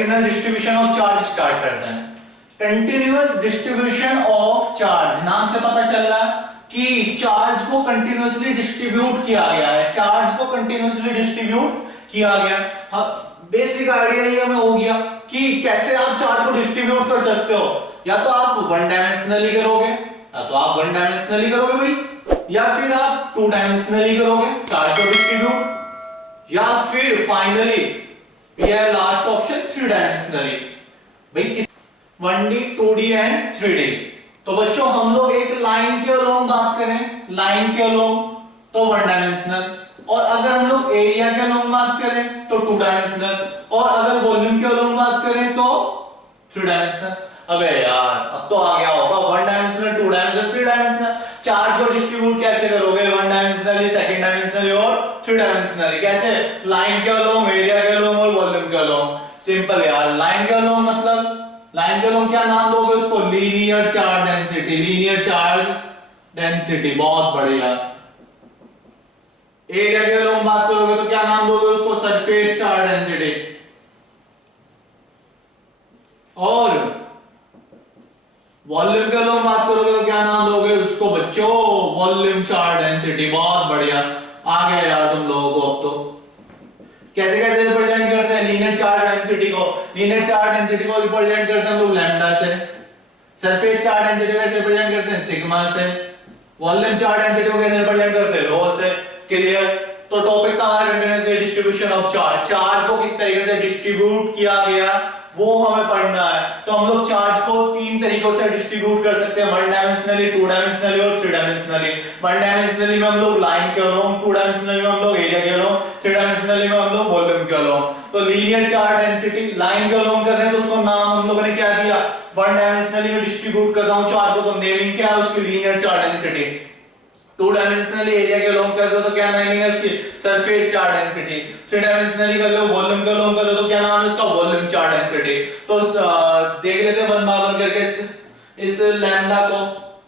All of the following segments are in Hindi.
Continuous distribution of charge start करते हैं। कंटिन्यूअस डिस्ट्रीब्यूशन ऑफ चार्ज, नाम से पता चल रहा है कि चार्ज को कंटिन्यूअसली डिस्ट्रीब्यूट किया गया है, चार्ज को कंटिन्यूअसली डिस्ट्रीब्यूट किया गया। हाँ, बेसिक आइडिया ये हमें हो गया कि कैसे आप चार्ज को डिस्ट्रीब्यूट कर सकते हो। या तो आप वन डायमेंशनली करोगे, या तो आप वन डायमेंशनली करोगे भाई, या फिर आप टू डायमेंशनली करोगे चार्ज को डिस्ट्रीब्यूट, या फिर finally we have last option three dimensionally. भाई किस 1D 2D एंड 3D। तो बच्चों हम लोग एक लाइन के अलोंग बात करें, लाइन के अलोंग तो वन डायमेंशनल, और अगर हम लोग एरिया के अलोंग बात करें तो टू डायमेंशनल, और अगर वॉल्यूम के अलोंग बात करें तो थ्री डायमेंशनल। अबे यार अब तो आ गया होगा one dimensional, two dimensional, three dimensional. Charge को डिस्ट्रीब्यूट कैसे करोगे, वन डायमेंशनली, सेकंड डायमेंशनली और थ्री डायमेंशनली। कैसे, लाइन के अलोंग, एरिया के अलोंग और वॉल्यूम के अलोंग। सिंपल यार, लाइन के अलोंग मतलब, लाइन के अलोंग क्या नाम दोगे उसको, linear charge density, linear charge density, बहुत बढ़िया। एरिया के अलोंग बात करोगे तो क्या नाम दोगे उसको, सरफेस चार्ज डेंसिटी। और वॉल्यूम के अलोंग बात करोगे तो क्या नाम दोगे उसको बच्चों, वॉल्यूम चार्ज डेंसिटी। बहुत बढ़िया, आ गया यार तुम लोगों को अब तो। कैसे कैसे रिप्रेजेंट करते हैं लीनियर चार्ज डेंसिटी को, लीनियर चार्ज डेंसिटी को रिप्रेजेंट करते हैं हम लोग लैम्डा से। सरफेस चार्ज डेंसिटी को कैसे रिप्रेजेंट करते हैं, सिग्मा से। वॉल्यूम चार्ज डेंसिटी को कैसे रिप्रेजेंट करते हैं, रो से। क्लियर। तो टॉपिक था हमारा continuous distribution of charge. Charge को किस तरीके से डिस्ट्रीब्यूट किया गया वो हमें पढ़ना है। तो हम लोग चार्ज को तीन तरीकों से डिस्ट्रीब्यूट कर सकते हैं, वन डायमेंशनली, टू डायमेंशनली और थ्री डायमेंशनली। वन डायमेंशनली में हम लोग लाइन के अलोंग, टू डायमेंशनली में हम लोग एरिया के अलोंग, थ्री डायमेंशनली में हम लोग वॉल्यूम के अलोंग। तो लीनियर चार्ज डेंसिटी लाइन के अलोंग कर रहे हैं तो उसको नाम हम लोगों ने क्या दिया, वन डायमेंशनली में डिस्ट्रीब्यूट कर रहा हूं चार्ज को तो नेमिंग क्या है उसकी, linear charge density. Two dimensionally area के अलोंग कर दो तो क्या नेमिंग है उसकी, surface charge density. Three dimensionally कर लो, वॉल्यूम के अलोंग कर दो तो क्या नाम है उसका, वॉल्यूम चार्ज डेंसिटी। तो देख लेते हैं वन बाय वन करके इस लैम्डा को,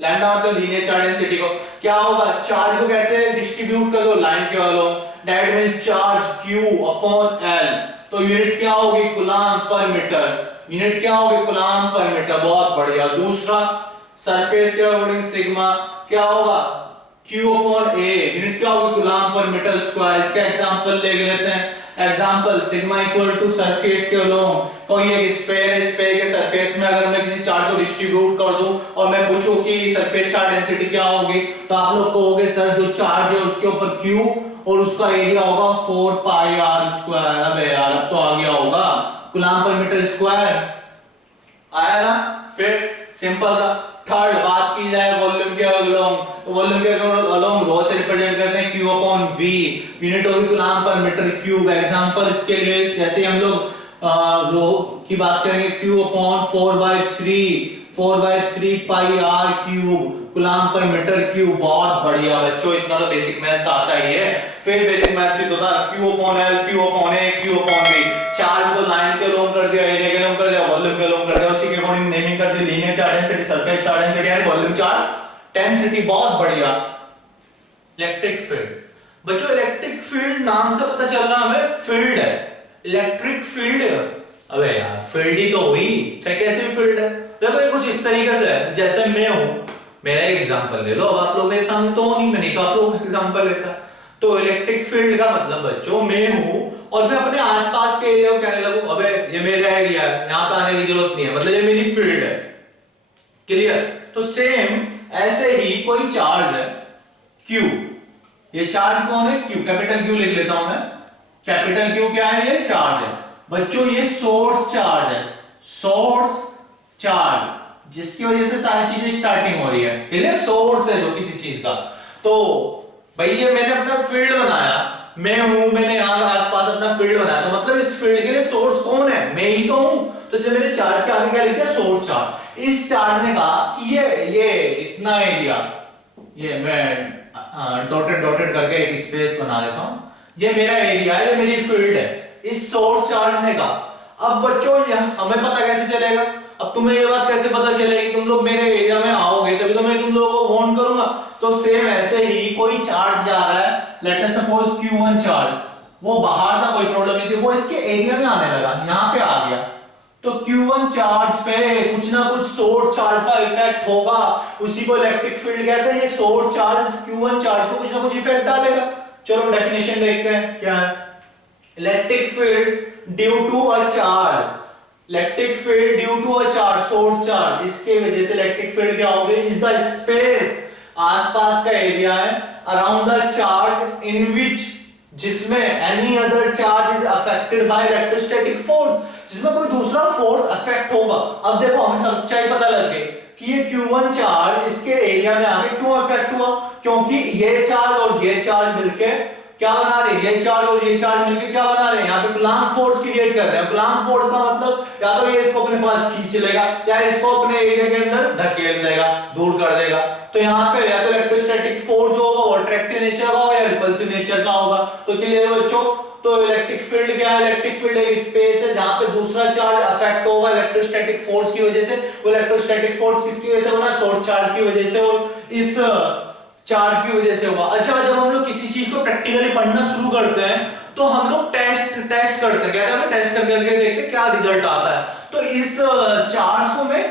लैम्डा मतलब लीनियर चार्ज डेंसिटी को। क्या होगा, चार्ज को कैसे डिस्ट्रीब्यूट कर दो लाइन के along, that means charge Q upon L। तो यूनिट क्या होगी, कूलम पर मीटर, यूनिट क्या होगी, कूलम पर मीटर। बहुत बढ़िया। दूसरा सरफेस के अकॉर्डिंग सिग्मा क्या होगा, Q अपॉन A, यूनिट क्या होगी, कूलम पर मीटर स्क्वायर। इसका एग्जांपल ले लेते हैं। Example sigma equal to surface के अलोंग, कोई एक स्फीयर है, स्फीयर के सरफेस में अगर मैं किसी चार्ज को डिस्ट्रीब्यूट कर दूं और मैं पूछूं कि सरफेस चार्ज डेंसिटी क्या होगी, तो आप लोग कहोगे सर जो चार्ज है उसके ऊपर Q और उसका एरिया होगा 4 पाई r स्क्वायर। अबे यार अब तो आ गया होगा, कूलम पर मीटर स्क्वायर आया ना। फिर सिंपल था। थर्ड बात की जाए वॉल्यूम के अलोंग, तो वॉल्यूम के अलोंग रो से रिप्रेजेंट करते हैं Q अपॉन V, यूनिट होगी कूलम पर मीटर क्यूब। एग्जांपल इसके लिए जैसे हम लोग रो की बात करेंगे, Q upon 4/3 pi r cube coulomb पर मीटर क्यूब। बहुत बढ़िया बच्चों, इतना तो बेसिक मैथ्स आता ही है। फिर बेसिक मैथ्स ही तो था, Q upon L, Q upon A, Q upon V। Charge को लाइन के अलोंग कर दिया, एरिया के अलोंग कर दिया, वॉल्यूम के अलोंग कर दिया, उसी के अकॉर्डिंग नेमिंग कर दी, linear charge density, surface charge density and volume charge density. बहुत बढ़िया। इलेक्ट्रिक फील्ड बच्चों, इलेक्ट्रिक फील्ड नाम से पता चल रहा हमें फील्ड है, इलेक्ट्रिक फील्ड। अबे यार फील्ड ही तो हुई, चाहे कैसी फील्ड है। देखो ये कुछ इस तरीके से है, जैसे मैं हूं, मेरा एक एग्जांपल ले लो। अब आप लोग मेरे सामने तो हो नहीं, मैं नहीं तो आप लोग एग्जांपल लेता। तो इलेक्ट्रिक फील्ड का मतलब बच्चों मैं हूं और मैं अपने आसपास के एरिया को कहने लगूं अबे ये मेरा एरिया है, यहां पे आने की जरूरत नहीं है, मतलब ये मेरी फील्ड है। क्लियर। तो सेम ऐसे ही कोई चार्ज है Q, ये चार्ज कौन है, Q, कैपिटल Q लिख लेता हूं मैं। कैपिटल Q क्या है, ये चार्ज है बच्चों, ये सोर्स चार्ज है, सोर्स चार्ज, जिसकी वजह से सारी चीजें स्टार्टिंग हो रही है। क्लियर। सोर्स है जो किसी चीज का। तो भाई ये मैंने अपना फील्ड बनाया, मैं हूं, मैंने यहां आसपास अपना फील्ड बनाया, तो मतलब इस फील्ड के लिए सोर्स कौन है, मैं ही तो हूं। तो इसलिए मैंने चार्ज के आगे क्या लिख दिया, सोर्स चार्ज। इस चार्ज ने कहा कि ये इतना एरिया, ये मैं डॉटेड डॉटेड करके एक स्पेस बना लेता हूं, ये मेरा एरिया है, ये मेरी फील्ड है। इस सोर्स चार्ज ने कहा। अब बच्चों हमें पता कैसे चलेगा, अब तुम्हें ये बात कैसे पता चलेगी, तुम लोग मेरे एरिया में आओगे तभी तो मैं तुम लोगों को वार्न करूंगा। तो सेम ऐसे ही कोई चार्ज जा रहा है, let us suppose Q1 charge, वो बाहर था, कोई प्रॉब्लम नहीं थी, वो इसके एरिया में आने लगा, यहां पे आ गया। तो Q1 चार्ज पे कुछ ना कुछ सोर्स चार्ज का इफेक्ट होगा, उसी को इलेक्ट्रिक फील्ड कहते हैं। ये सोर्स चार्ज Q1 चार्ज पे कुछ ना कुछ इफेक्ट डालेगा। चलो डेफिनेशन देखते हैं क्या है। Electric field due to a charge, electric field due to a charge, source charge, इसके वजह से इलेक्ट्रिक फील्ड क्या होगी, इज द स्पेस, आसपास का एरिया है, अराउंड द चार्ज इन विच, जिसमें any other charge is affected by electrostatic force, जिसमें कोई दूसरा फोर्स अफेक्ट होगा। अब देखो हमें सच्चाई पता लग गई कि ये Q1 चार्ज इसके एरिया में आके क्यों अफेक्ट हुआ, क्योंकि ये चार्ज और ये चार्ज मिलके क्या बना रहे हैं, ये चार्ज और ये चार्ज मिलके क्या बना रहे हैं, यहाँ पे कूलम्ब फोर्स क्रिएट कर रहे हैं। कूलम्ब फोर्स का मतलब या तो ये इसको अपने पास खींच लेगा या इसको अपने एरिया के अंदर धकेल देगा, दूर कर देगा। तो यहाँ पे या तो इलेक्ट्रोस्टैटिक फोर्स जो होगा वो अट्रैक्टिव नेचर का होगा या रिपल्सिव नेचर का होगा। तो क्लियर बच्चों, तो इलेक्ट्रिक फील्ड क्या है, इलेक्ट्रिक फील्ड एक स्पेस है जहां पे दूसरा चार्ज अफेक्ट होगा इलेक्ट्रोस्टैटिक फोर्स की वजह से। वो इलेक्ट्रोस्टैटिक फोर्स किसकी वजह से बना, सोर्स चार्ज की वजह से और इस चार्ज की वजह से होगा। अच्छा, जब हम लोग किसी चीज को प्रैक्टिकली पढ़ना शुरू करते हैं तो हम लोग टेस्ट करते हैं, क्या करते हैं, टेस्ट करके देखते हैं क्या रिजल्ट आता है। तो इस चार्ज को मैं,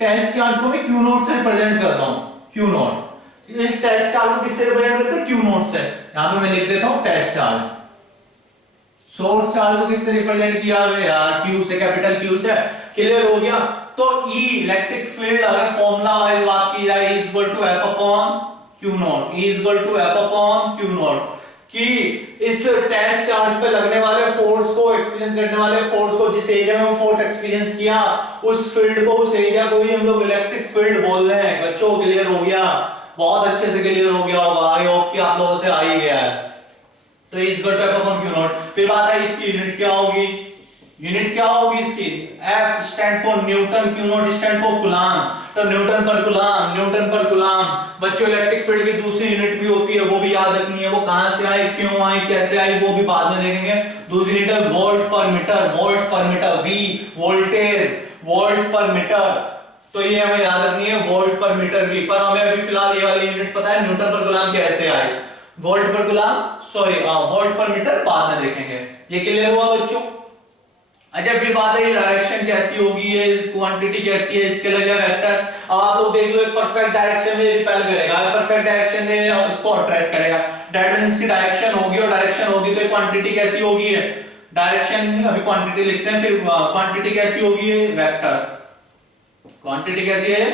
टेस्ट चार्ज को मैं Q0 से रिप्रेजेंट करता हूं, Q0। इस टेस्ट चार्ज को किससे रिप्रेजेंट करते हैं, Q0 से। यहां पे मैं लिख देता हूं टेस्ट चार्ज। सोर्स चार्ज को किससे रिप्रेजेंट किया है यार, Q से, कैपिटल Q से। क्लियर हो गया। तो E इलेक्ट्रिक फील्ड अगर फॉर्मूला वाइज बात की जाए, is equal to F upon Q0, E is equal to F upon Q0, कि इस टेस्ट चार्ज पे लगने वाले फोर्स को, एक्सपीरियंस करने वाले फोर्स को, जिस एरिया में वो फोर्स एक्सपीरियंस किया, उस फील्ड को, उस एरिया को ही हम लोग इलेक्ट्रिक फील्ड बोल रहे हैं। बच्चों क्लियर हो गया, बहुत अच्छे से क्लियर हो गया होगा, आई होप कि आप लोगों से आ ही गया है। तो is equal to F upon Q0। फिर बात है इसकी यूनिट क्या होगी, यूनिट क्या होगी इसकी, F stand for Newton, Q0 stand for coulomb. तो न्यूटन पर कूलम्ब, न्यूटन पर कूलम्ब। बच्चों इलेक्ट्रिक फील्ड की दूसरी यूनिट भी होती है, वो भी याद रखनी है। वो कहां से आई, क्यों आई, कैसे आई, वो भी बाद में देखेंगे। दूसरी यूनिट है वोल्ट पर मीटर, वोल्ट पर मीटर, V वोल्टेज, वोल्ट पर मीटर। तो ये हमें याद रखनी है, वोल्ट पर मीटर V। पर हमें अभी फिलहाल ये वाली यूनिट पता है, न्यूटन पर कूलम्ब कैसे आई, वोल्ट पर कूलम्ब, सॉरी वोल्ट पर मीटर बाद में देखेंगे। ये क्लियर हुआ बच्चों। अच्छा, फिर बात है डायरेक्शन कैसी होगी, ये क्वांटिटी कैसी है, इसके लिए वेक्टर। अब आप लोग देख लो, एक परफेक्ट डायरेक्शन में रिपेल करेगा, परफेक्ट डायरेक्शन में इसको अट्रैक्ट करेगा। दैट मींस की डायरेक्शन होगी, और डायरेक्शन होगी तो क्वांटिटी कैसी होगी है, डायरेक्शन अभी क्वांटिटी लिखते हैं, फिर क्वांटिटी कैसी होगी है, वेक्टर। क्वांटिटी कैसी है,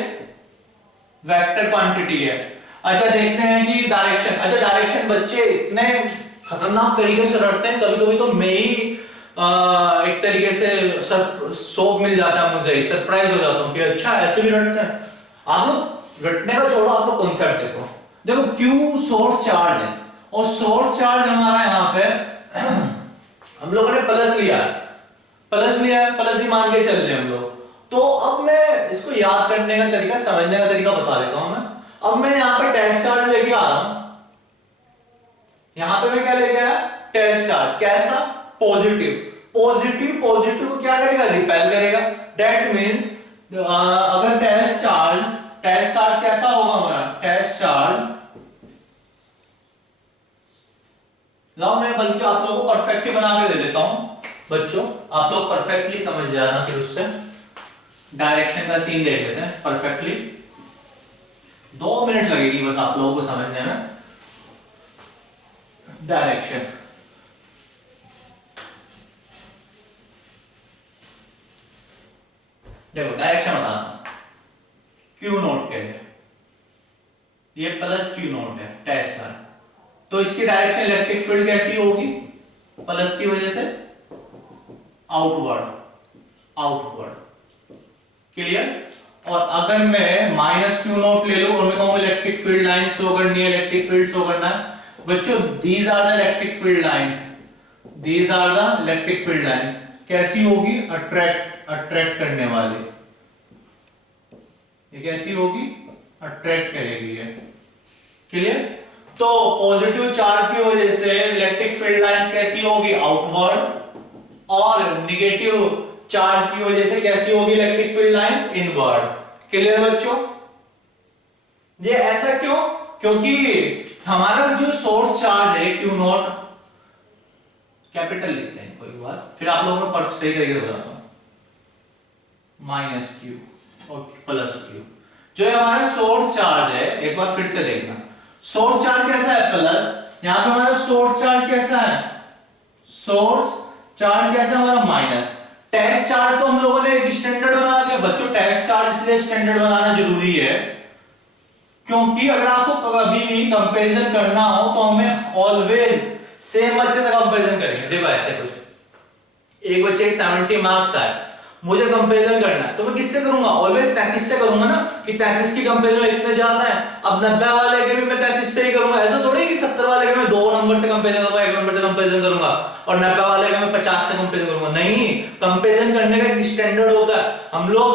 वेक्टर क्वांटिटी है। अच्छा, देखते हैं कि डायरेक्शन। अच्छा, डायरेक्शन बच्चे इतने खतरनाक तरीके से रटते हैं, कभी कभी तो मैं ही एक तरीके से शौक मिल जाता है मुझे, सरप्राइज हो जाता हूं कि अच्छा ऐसे भी रटते हैं। आप लोग रटने का छोड़ो, आप लोग कॉन्सेप्ट देखो। देखो Q सोर्स चार्ज है, और सोर्स चार्ज हमारा यहाँ पे हम लोगों ने प्लस लिया है, प्लस ही मान के चल रहे हम लोग। तो अब मैं इसको याद करने का तरीका, समझने का तरीका बता देता हूं मैं। अब मैं यहाँ पे टेस्ट चार्ज लेके आ रहा हूं, यहां पे मैं क्या लेके आया, टेस्ट चार्ज। कैसा, पॉजिटिव। पॉजिटिव को क्या करेगा, रिपेल करेगा। दैट मींस अगर टेस्ट चार्ज कैसा होगा हमारा, टेस्ट चार्ज, लाओ मैं बल्कि आप लोगों को परफेक्टली बना के दे देता हूं बच्चों, आप लोग परफेक्टली समझ जाना। फिर उससे डायरेक्शन का सीन देख लेते हैं परफेक्टली। 2 मिनट लगेगी बस आप लोगों को समझने में। डायरेक्शन, देखो डायरेक्शन बताता हूं। Q0 के लिए ये प्लस Q0 है टेस्ट का, तो इसकी डायरेक्शन इलेक्ट्रिक फील्ड कैसी होगी, प्लस की वजह से आउटवर्ड। क्लियर। और अगर मैं माइनस Q0 ले लूं और मैं कहूं इलेक्ट्रिक फील्ड लाइन शो करनी है, इलेक्ट्रिक फील्ड शो करना है बच्चों, these are the electric field lines, these are the electric field lines. कैसी होगी, अट्रैक्ट करने वाली। ये कैसी होगी, अट्रैक्ट करेगी ये। क्लियर। तो पॉजिटिव चार्ज की वजह से इलेक्ट्रिक फील्ड लाइंस कैसी होगी, आउटवर्ड, और नेगेटिव चार्ज की वजह से कैसी होगी electric field lines, inward. Clear बच्चों। ये ऐसा क्यों, क्योंकि हमारा जो सोर्स चार्ज है Q0, कैपिटल लिखते हैं कोई बात, फिर आप लोगों को सही तरीके से बताता हूं। माइनस क्यू और प्लस क्यू। जो हमारा सोर्स चार्ज है, एक बार फिर से देखना, सोर्स चार्ज कैसा है प्लस, यहां पे हमारा सोर्स चार्ज कैसा है, सोर्स चार्ज कैसा है हमारा माइनस। टेस्ट चार्ज तो हम लोगों ने एक स्टैंडर्ड बना दिया बच्चों, टेस्ट चार्ज इसलिए स्टैंडर्ड बनाना जरूरी है क्योंकि अगर आपको कभी भी कंपैरिजन करना हो तो हमें ऑलवेज सेम बच्चे से कंपैरिजन करेंगे। देखो ऐसे कुछ, एक बच्चे के 70 मार्क्स आए, मुझे कंपैरिजन करना है तो मैं किससे करूंगा, ऑलवेज 33 से करूंगा ना, कि 33 की कंपैरिजन इतने ज्यादा है, अब 90 वाले के भी मैं 33 से ही करूंगा। ऐसा थोड़ी कि 70 वाले के मैं 2 नंबर से कंपैरिजन करूंगा, 1 नंबर से कंपैरिजन करूंगा और 90 वाले के मैं 50 से कंपैरिजन करूंगा। नहीं, कंपैरिजन करने का एक स्टैंडर्ड होता है। हम लोग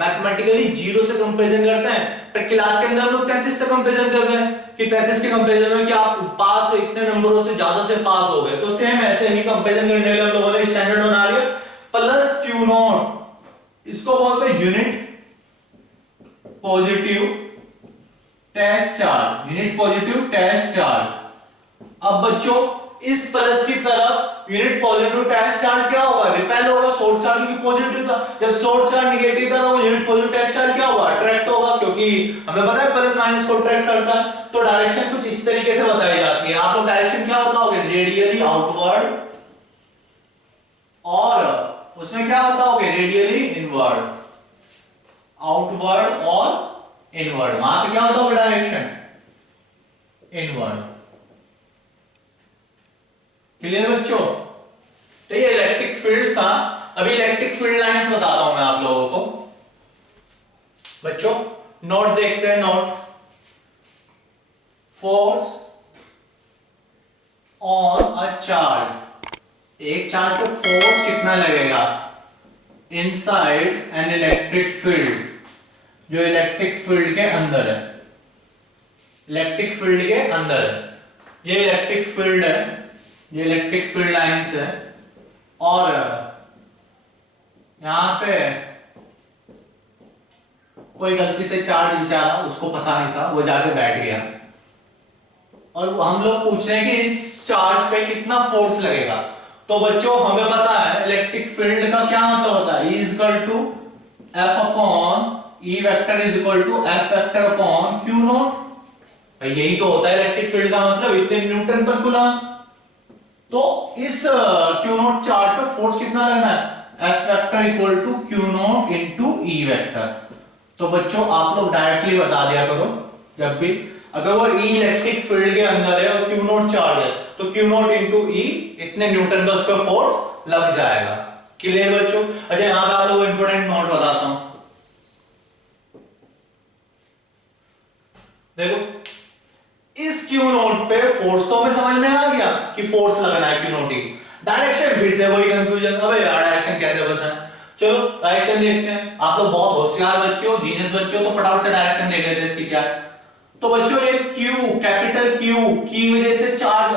मैथमेटिकली 0 से कंपैरिजन करते हैं, पर क्लास के अंदर हम लोग 33 से कंपैरिजन कर रहे हैं कि 33 के कंपैरिजन में कि आप पास इतने नंबरों से ज्यादा से पास हो गए। तो सेम ऐसे ही कंपैरिजन करने के लिए हम लोगों ने स्टैंडर्ड बना लिया प्लस क्यू नॉट, इसको बोलते हैं unit positive test charge, unit positive test charge. अब बच्चों इस प्लस की तरफ यूनिट पॉजिटिव टेस्ट चार्ज क्या होगा, रिपेल होगा, सोर्स चार्ज क्योंकि पॉजिटिव था, जब सोर्स चार्ज नेगेटिव था तो यूनिट पॉजिटिव टेस्ट चार्ज क्या होगा, अट्रैक्ट होगा, क्योंकि हमें पता है प्लस माइनस को अट्रैक्ट करता है। तो डायरेक्शन कुछ इस तरीके से बताई जाती है। आप लोग डायरेक्शन क्या बताओगे, रेडियली आउटवर्ड, और उसमें क्या बताओगे, रेडियली इनवर्ड, आउटवर्ड और इनवर्ड। वहां पे क्या बताओगे डायरेक्शन, इनवर्ड। क्लियर बच्चों? तो ये इलेक्ट्रिक फील्ड था। अभी इलेक्ट्रिक फील्ड लाइंस बताता हूं मैं आप लोगों को। बच्चों नोट देखते हैं, note, force on a charge, एक चार्ज पे फोर्स कितना लगेगा इनसाइड एन इलेक्ट्रिक फील्ड, जो इलेक्ट्रिक फील्ड के अंदर है, इलेक्ट्रिक फील्ड के अंदर है। ये इलेक्ट्रिक फील्ड है, ये इलेक्ट्रिक फील्ड लाइंस है, और यहां पे कोई गलती से चार्ज बेचारा, उसको पता नहीं था, वो जाके बैठ गया, और हम लोग पूछ रहे हैं कि इस चार्ज पे कितना फोर्स लगेगा। तो बच्चों हमें पता है इलेक्ट्रिक फील्ड का क्या मतलब होता है, E is equal to F upon E vector is equal to F vector upon Q not. यही तो होता है इलेक्ट्रिक फील्ड का मतलब, इतने न्यूटन पर कूलम। तो इस Q नॉट चार्ज पर फोर्स कितना लगना है, F vector equal to Q not into E vector. तो बच्चों आप लोग डायरेक्टली बता दिया करो, जब भी अगर वो E इलेक्ट्रिक फील्ड के अंदर है और Q नॉट चार्ज है तो Q नॉट इंटू E इतने न्यूटन का उस पर फोर्स लग जाएगा। क्लियर बच्चों? अच्छा यहां पे आप लोगों को इंपॉर्टेंट नोट बताता हूं, देखो इस Q नॉट पे फोर्स तो हमें समझ में आ गया कि फोर्स लगना है Q नॉट। डायरेक्शन फिर से वही कंफ्यूजन, अबे यार डायरेक्शन कैसे बताएं। चलो डायरेक्शन देखते हैं। आप लोग बहुत होशियार बच्चे हो, जीनियस बच्चे हो, तो फटाफट से डायरेक्शन देख लेते हैं इसकी क्या है। तो बच्चों ये Q, कैपिटल Q की वजह से चार्ज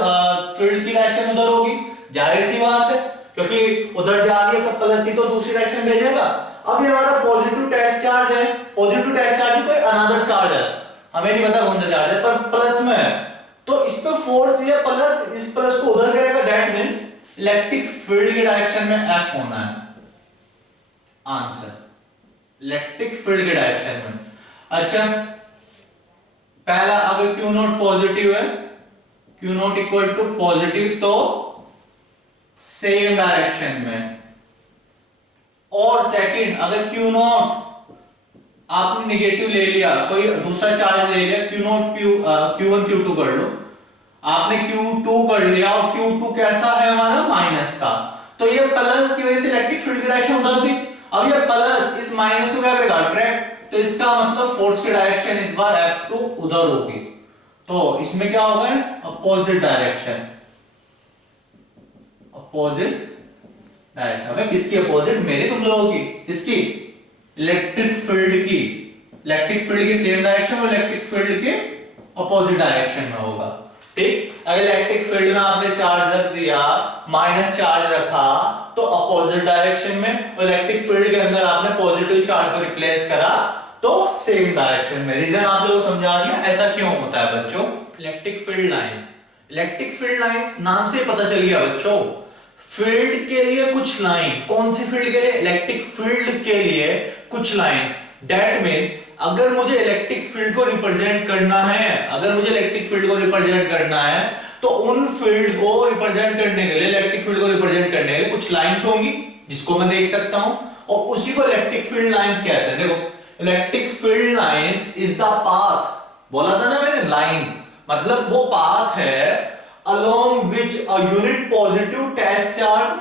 फील्ड की डायरेक्शन उधर होगी, जाहिर सी बात है, क्योंकि उधर जा रही है तो प्लस ही तो दूसरी डायरेक्शन भेजेगा। अब ये हमारा पॉजिटिव टेस्ट चार्ज है, पॉजिटिव टेस्ट चार्ज कोई अनदर चार्ज है, हमें नहीं पता कौन सा चार्ज है, पर प्लस में है, तो इस पे फोर्स ये प्लस, इस प्लस को उधर करेगा, दैट मींस इलेक्ट्रिक फील्ड की डायरेक्शन में F होना है आंसर, इलेक्ट्रिक फील्ड के डायरेक्शन में। अच्छा पहला, अगर Q नॉट पॉजिटिव है, Q not equal to positive, तो सेम डायरेक्शन में। और सेकंड, अगर Q नॉट आपने नेगेटिव ले लिया, कोई दूसरा चार्ज ले लिया, Q नॉट Q1 Q2 कर लो, आपने Q2 कर लिया और Q2 कैसा है हमारा माइनस का, तो ये प्लस की वजह से इलेक्ट्रिक फील्ड की डायरेक्शन उधर थी। अब ये प्लस इस माइनस को क्या करेगा, अट्रैक्ट, तो इसका मतलब फोर्स की डायरेक्शन इस बार F2 उधर होगी, तो इसमें क्या होगा, अपोजिट डायरेक्शन, अपोजिट डायरेक्शन। अबे किसकी अपोजिट, मेरे तुम लोगों की, इसकी इलेक्ट्रिक फील्ड की, इलेक्ट्रिक फील्ड की सेम डायरेक्शन और इलेक्ट्रिक फील्ड के अपोजिट डायरेक्शन में होगा। ठीक, अगर इलेक्ट्रिक फील्ड में आपने चार्ज रख दिया, माइनस चार्ज रखा, तो अपोजिट डायरेक्शन में, और इलेक्ट्रिक फील्ड के अंदर आपने पॉजिटिव चार्ज को रिप्लेस करा तो सेम डायरेक्शन में। रीजन आप लोगों को समझा दिया ऐसा क्यों होता है बच्चों। Electric field lines, electric field lines नाम से पता चल गया बच्चों, फील्ड के लिए कुछ लाइन, कौन सी फील्ड के लिए? इलेक्ट्रिक फील्ड के लिए कुछ लाइंस। दैट मींस अगर मुझे इलेक्ट्रिक फील्ड को रिप्रेजेंट करना है, अगर मुझे इलेक्ट्रिक फील्ड को रिप्रेजेंट करना है तो उन फील्ड को रिप्रेजेंट करने के लिए, इलेक्ट्रिक फील्ड को रिप्रेजेंट करने के लिए कुछ लाइंस होंगी जिसको मैं देख सकता हूं, और उसी को इलेक्ट्रिक फील्ड लाइंस कहते हैं। देखो electric field lines is the path, बोला था ना मैंने, लाइन मतलब वो पाथ है along which a unit positive test charge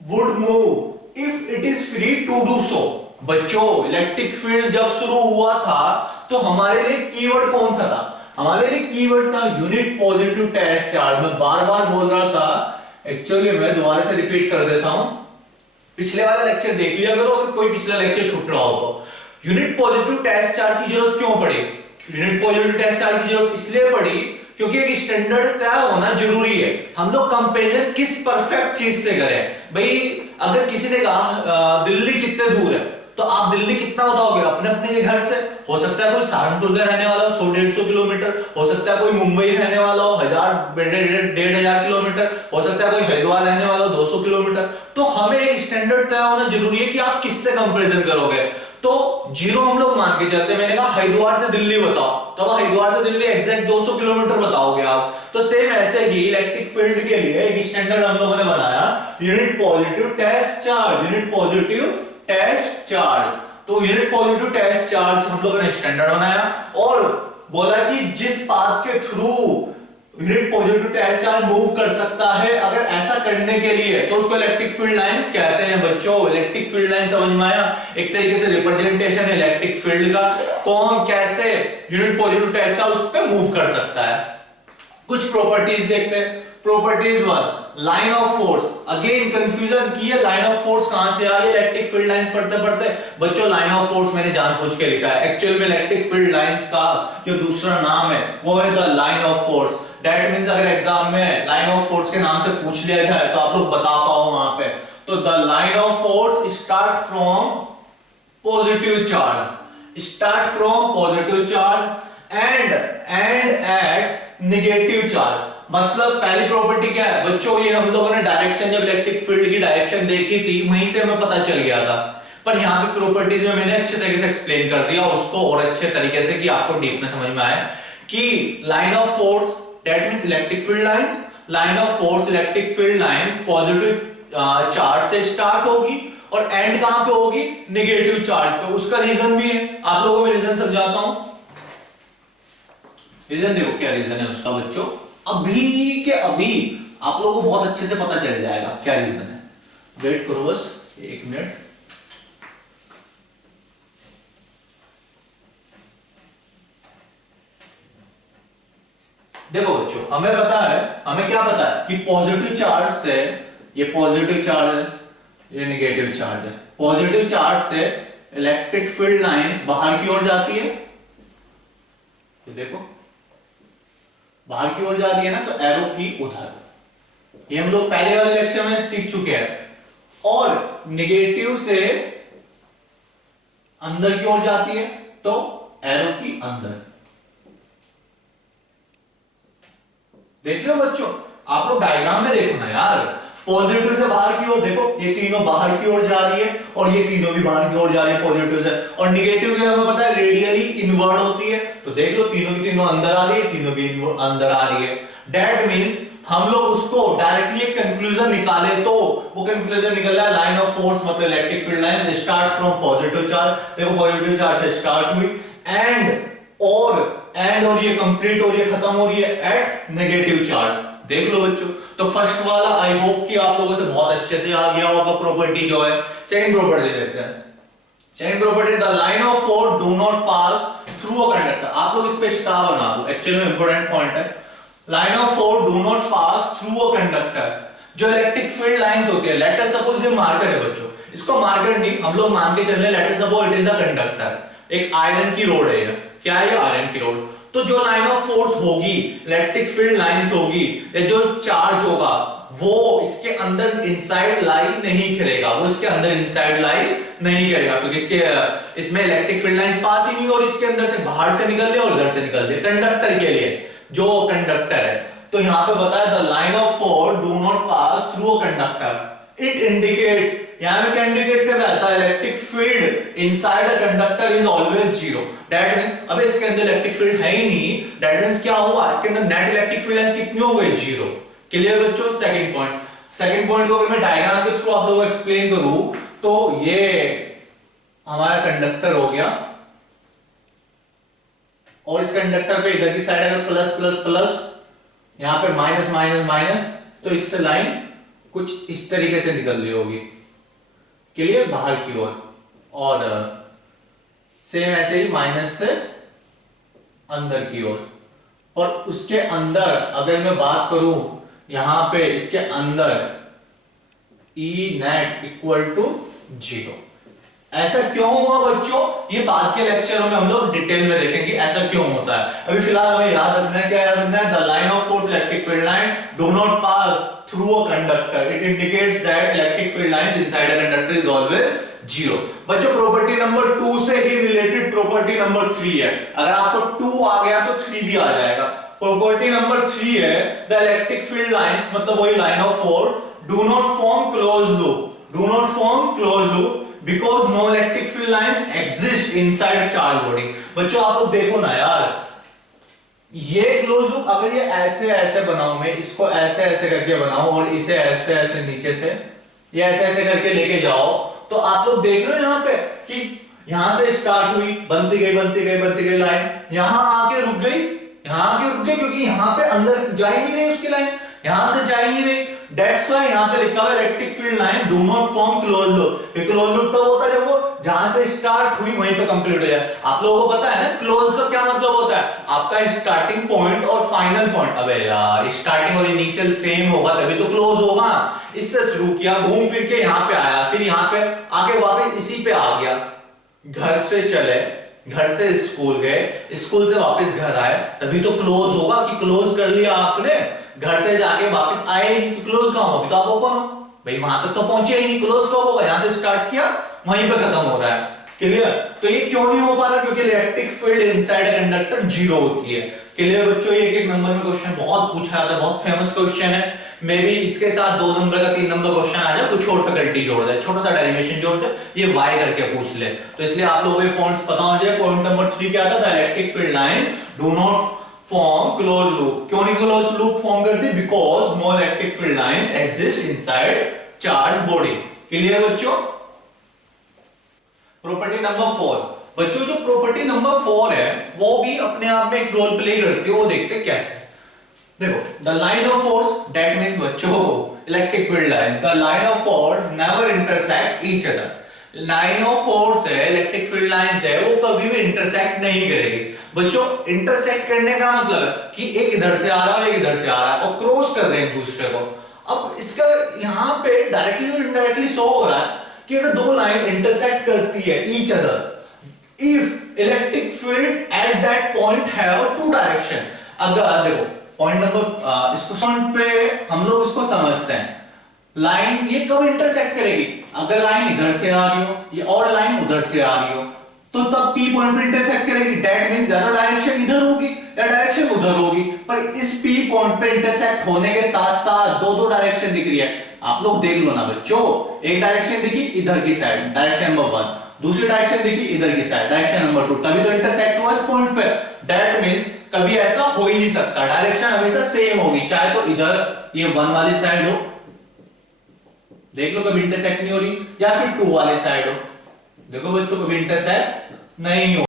would move if it is free to do so। बच्चों इलेक्ट्रिक फील्ड जब शुरू हुआ था तो हमारे लिए कीवर्ड कौन सा था? हमारे लिए कीवर्ड था यूनिट पॉजिटिव टेस्ट चार्ज। मैं बार बार बोल रहा था, एक्चुअली मैं दोबारा से रिपीट कर देता हूं, पिछले वाला लेक्चर देख लिया करो अगर कोई पिछला लेक्चर छूट रहा हो तो। यूनिट पॉजिटिव टेस्ट चार्ज की जरूरत क्यों पड़ी? यूनिट पॉजिटिव टेस्ट चार्ज की जरूरत इसलिए पड़ी क्योंकि एक स्टैंडर्ड तय होना जरूरी है। हम लोग कंपैरिजन किस परफेक्ट चीज से करें? भाई अगर किसी ने कहा दिल्ली कितने दूर है, तो आप दिल्ली कितना बताओगे? अपने अपने घर से। हो सकता है कोई सहारनपुर का रहने वाला हो 100-150 किलोमीटर, हो सकता है कोई मुंबई रहने वाला हो 1000-1500 किलोमीटर, हो सकता है कोई हरिद्वार रहने वाला हो 200 किलोमीटर। तो हमें एक स्टैंडर्ड तय होना जरूरी है कि आप किससे कंपैरिजन करोगे। तो जीरो हम लोग मान के चलते, मैंने कहा हरिद्वार से दिल्ली बताओ, तो हरिद्वार से दिल्ली एग्जैक्ट 200 किलोमीटर बताओगे आप। तो सेम ऐसे ही इलेक्ट्रिक फील्ड के लिए एक स्टैंडर्ड हम लोगों ने बनाया, unit positive test charge, unit positive test charge. तो यूनिट पॉजिटिव टेस्ट चार्ज हम लोगों ने स्टैंडर्ड बनाया और बोला कि जिस पाथ के through unit positive test charge move कर सकता है, अगर ऐसा करने के लिए तो उसको इलेक्ट्रिक फील्ड लाइंस कहते हैं। बच्चों इलेक्ट्रिक फील्ड लाइन समझ में आया? एक तरीके से रिप्रेजेंटेशन है इलेक्ट्रिक फील्ड का, कौन कैसे यूनिट पॉजिटिव टेस्ट चार्ज उस पे मूव कर सकता है। कुछ प्रॉपर्टीज देखते हैं। Properties 1, line of force. Again confusion की है, लाइन ऑफ फोर्स कहां से आ गई इलेक्ट्रिक फील्ड लाइंस पढ़ते पढ़ते। बच्चों लाइन ऑफ फोर्स मैंने जानबूझ के लिखा है, एक्चुअल में इलेक्ट्रिक फील्ड लाइंस का जो दूसरा नाम है वो है the line of force. That means अगर एग्जाम में लाइन ऑफ फोर्स के नाम से पूछ लिया जाए तो आप लोग बता पाओ वहां पे। तो the line of force start from positive charge, start from positive charge end at negative charge. मतलब पहली प्रॉपर्टी क्या है बच्चों? ये हम लोगों ने डायरेक्शन, जब इलेक्ट्रिक फील्ड की डायरेक्शन देखी थी वहीं से हमें पता चल गया था, पर यहाँ पे प्रॉपर्टीज में मैंने अच्छे तरीके से एक्सप्लेन कर दिया उसको और अच्छे तरीके से कि आपको डीप में समझ में आए कि line of force that means electric field lines, line of force electric field lines positive charge से स्टार्ट होगी और एंड कहां पे होगी? नेगेटिव चार्ज पे। उसका रीजन भी है, आप लोगों को मैं रीजन समझाता हूं। रीजन देखो क्या रीजन है उसका बच्चों, अभी के अभी आप लोगों को बहुत अच्छे से पता चल जाएगा क्या रीजन है। वेट करो बस 1 मिनट। देखो बच्चों हमें पता है, हमें क्या पता है कि पॉजिटिव चार्ज से, ये पॉजिटिव चार्ज है, ये नेगेटिव चार्ज है, पॉजिटिव चार्ज से इलेक्ट्रिक फील्ड लाइंस बाहर की ओर जाती है। ये देखो बाहर की ओर जाती है ना, तो एरो की उधर, ये हम लोग पहले वाले लेक्चर में सीख चुके हैं। और नेगेटिव से अंदर की ओर जाती है तो एरो की अंदर। देख रहे हो बच्चों? आप लोग डायग्राम में देखो ना यार, पॉजिटिव से बाहर की ओर देखो, ये तीनों बाहर की ओर जा रही है और ये तीनों भी बाहर की ओर जा रही है पॉजिटिव से। और नेगेटिव की हमें पता है रेडियली इनवर्ड होती है, तो देख लो तीनों की तीनों अंदर आ रही है, तीनों भी अंदर आ रही है। दैट मींस हम लोग उसको डायरेक्टली एक कंक्लूजन निकाले तो वो कंक्लूजन निकला है लाइन ऑफ फोर्स मतलब electric field line start from positive charge. देखो पॉजिटिव चार्ज से स्टार्ट हुई एंड और ये कंप्लीट हो रही है, खत्म हो रही है एट नेगेटिव चार्ज। देख लो बच्चों, तो फर्स्ट वाला आई होप कि आप लोगों से बहुत अच्छे से आ गया होगा प्रॉपर्टी जो है। सेकंड प्रॉपर्टी लेते हैं। Second property, the line of force do not pass through a conductor. आप लोग इस पे स्टार बना दो, एक्चुअली में इंपॉर्टेंट पॉइंट है। Line of force do not pass through a conductor. जो इलेक्ट्रिक फील्ड लाइंस होती है, लेट अस सपोज ये मार्कर है बच्चों, इसको मार्कर नहीं हम लोग मान के चल रहे हैं, let us suppose it is the conductor, एक आयरन की रोड है ये। क्या है ये? आयरन की रोड। तो जो लाइन ऑफ फोर्स होगी, इलेक्ट्रिक फील्ड लाइंस होगी, जो चार्ज होगा वो इसके अंदर इनसाइड लाई नहीं करेगा, वो इसके अंदर इनसाइड लाई नहीं करेगा क्योंकि इसमें इलेक्ट्रिक फील्ड लाइन पास ही नहीं और इसके अंदर से बाहर से निकल दे और इधर से निकल दे। कंडक्टर के लिए जो कंडक्टर है तो यहाँ पे बताया the line of force do not pass through a conductor, it indicates, यहां में क्या इंडिकेट कर रहा है, the electric field inside a conductor is always zero. That means अबे इसके अंदर इलेक्ट्रिक फील्ड है ही नहीं, दैट मींस क्या हुआ, इसके अंदर नेट इलेक्ट्रिक फील्ड लाइंस कितनी हो गई, जीरो। क्लियर बच्चों? सेकंड पॉइंट को अगर मैं डायग्राम के थ्रू आप लोगों को एक्सप्लेन करूं तो ये हमारा कंडक्टर हो गया, और इस कंडक्टर पे इधर की साइड अगर प्लस प्लस प्लस, यहां पे माइनस माइनस माइनस, तो इससे लाइन कुछ इस तरीके से निकल रही होगी, क्लियर, बाहर की ओर। और सेम ऐसे ही माइनस से अंदर की ओर। और उसके अंदर अगर मैं बात करूं यहां पे इसके अंदर E net equal to zero. ऐसा क्यों हुआ बच्चों, ये बाद के लेक्चरों में हम लोग डिटेल में देखेंगे ऐसा क्यों होता है। अभी फिलहाल हमें याद रखना है, क्या याद रखना है, the line of force electric field line do not pass through a conductor, it indicates that electric field lines inside a conductor is always zero. बच्चों प्रॉपर्टी नंबर 2 से ही रिलेटेड प्रॉपर्टी नंबर 3 है, अगर आपको 2 आ गया तो 3 भी आ जाएगा। प्रॉपर्टी नंबर 3 है द इलेक्ट्रिक फील्ड लाइंस, मतलब वही line of force, do not form close loop because no electric field lines exist inside charge body। बच्चों आप लोग देखो ना यार, ये क्लोज लूप अगर ये ऐसे ऐसे बनाऊं, मैं इसको ऐसे ऐसे करके बनाऊं और इसे ऐसे ऐसे नीचे से ये ऐसे ऐसे करके लेके जाओ, तो आप लोग देख रहे हो यहाँ पे कि यहां से स्टार्ट हुई, बनती गई लाइन, यहां आके रुक गई, क्योंकि यहां पे अंदर जा ही नहीं रही उसकी लाइन, यहां अंदर जा ही नहीं रही। That's why यहाँ पे लिखा हुआ electric field line do not form close loop. ये क्लोज लूप तब होता है जब वो जहां से स्टार्ट हुई वहीं पे कंप्लीट हो जाए। आप लोगों को पता है ना क्लोज का क्या मतलब होता है, आपका स्टार्टिंग पॉइंट और फाइनल पॉइंट। अबे यार स्टार्टिंग और इनिशियल सेम होगा तभी तो क्लोज होगा। इससे शुरू किया, घूम फिर के यहाँ पे आया, फिर यहाँ पे आके वापस इसी पे आ गया, घर से चले, घर से स्कूल गए, स्कूल से वापस घर आए, तभी तो क्लोज होगा कि क्लोज कर लिया आपने। घर से जाके वापस आए नहीं तो क्लोज कहां होगा, तो आप ओपन हो भाई, वहां तक तो पहुंचे ही नहीं, क्लोज कब होगा, यहां से स्टार्ट किया वहीं पे खत्म हो रहा है। क्लियर? तो ये क्यों नहीं हो पा रहा, क्योंकि electric field inside a conductor zero होती है। क्लियर बच्चों? ये एक नंबर में क्वेश्चन बहुत पूछा जाता है, बहुत फेमस क्वेश्चन है। मे बी इसके साथ 2 नंबर का 3 नंबर क्वेश्चन आ जाए, कुछ और फैकल्टी जोड़ दे, छोटा सा डेरिवेशन जोड़ दे, ये वाई करके पूछ ले, तो इसलिए आप लोगों को पॉइंट्स पता हो जाए। पॉइंट नंबर 3 क्या था, the electric field lines do not form close loop. क्यों नहीं क्लोज लूप फॉर्म करती, because no electric field lines exist inside charge body. Clear बच्चों? प्रॉपर्टी नंबर 4, बच्चों जो प्रॉपर्टी नंबर 4 है वो भी अपने आप में एक रोल प्ले करती है, वो देखते हैं कैसे। देखो, the line of force, that means बच्चों electric field line, the line of force never intersect each other. Line of force है, इलेक्ट्रिक फील्ड लाइंस है, वो कभी भी इंटरसेक्ट नहीं करेगी। बच्चों इंटरसेक्ट करने का मतलब है कि एक इधर से आ रहा है, एक इधर से आ रहा है और क्रॉस कर रहे हैं एक दूसरे को। अब इसका यहाँ पे डायरेक्टली और इनडायरेक्टली शो हो रहा है कि अगर दो लाइन इंटरसेक्ट करती है each other, if electric field at that point have 2 direction. अगर देखो पॉइंट नंबर इसको पॉइंट पे हम लोग इसको समझते हैं, लाइन ये कब इंटरसेक्ट करेगी, अगर लाइन इधर से आ रही हो ये और लाइन उधर से आ रही हो, तो तब P पॉइंट पे इंटरसेक्ट करेगी। दैट मींस ज्यादा डायरेक्शन इधर होगी या डायरेक्शन उधर होगी, पर इस P पॉइंट पे इंटरसेक्ट होने के साथ साथ दो डायरेक्शन दिख रही है। आप लोग देख लो ना बच्चों, एक डायरेक्शन दिखी इधर की साइड, डायरेक्शन नंबर 1, दूसरी डायरेक्शन दिखी इधर की साइड, डायरेक्शन नंबर 2, तभी तो इंटरसेक्ट हुआ इस पॉइंट पे। दैट मींस कभी ऐसा हो ही नहीं सकता, डायरेक्शन हमेशा सेम होगी, चाहे तो इधर ये 1 वाली साइड हो, देख लो कभी इंटरसेक्ट नहीं हो रही, या फिर 2 वाली साइड हो, देखो बच्चों कभी इंटरसेक्ट नहीं हो